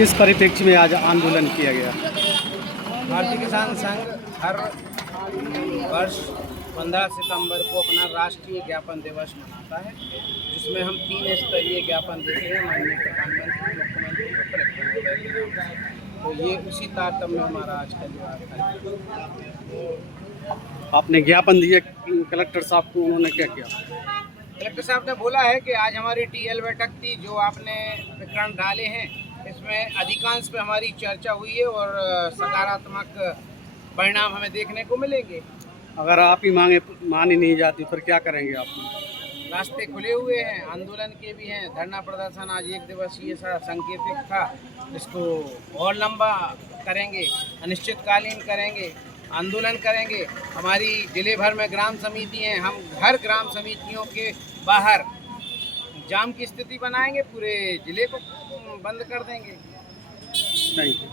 किस परिप्रेक्ष्य में आज आंदोलन किया गया? भारतीय किसान संघ हर वर्ष 15 सितंबर को अपना राष्ट्रीय ज्ञापन दिवस मनाता है, जिसमें हम 3 स्तरीय ज्ञापन देते हैं माननीय प्रधानमंत्री, मुख्यमंत्री और कलेक्टर महोदय। तो ये उसी तारतम्य में हमारा आज का जो आपने ज्ञापन दिए कलेक्टर साहब को, उन्होंने क्या किया? कलेक्टर साहब ने बोला है कि आज हमारी टीएल बैठक थी, जो आपने प्रकरण डाले हैं इसमें अधिकांश पे हमारी चर्चा हुई है और सकारात्मक परिणाम हमें देखने को मिलेंगे। अगर आप ही मांगे मानी नहीं जाती फिर क्या करेंगे आप? रास्ते खुले हुए हैं, आंदोलन के भी हैं। धरना प्रदर्शन आज 1 दिवसीय सा सांकेतिक था, इसको और लंबा करेंगे, अनिश्चितकालीन करेंगे, आंदोलन करेंगे। हमारी जिले भर में ग्राम समिति हैं, हम हर ग्राम समितियों के बाहर जाम की स्थिति बनाएंगे, पूरे जिले को बंद कर देंगे। Thank you.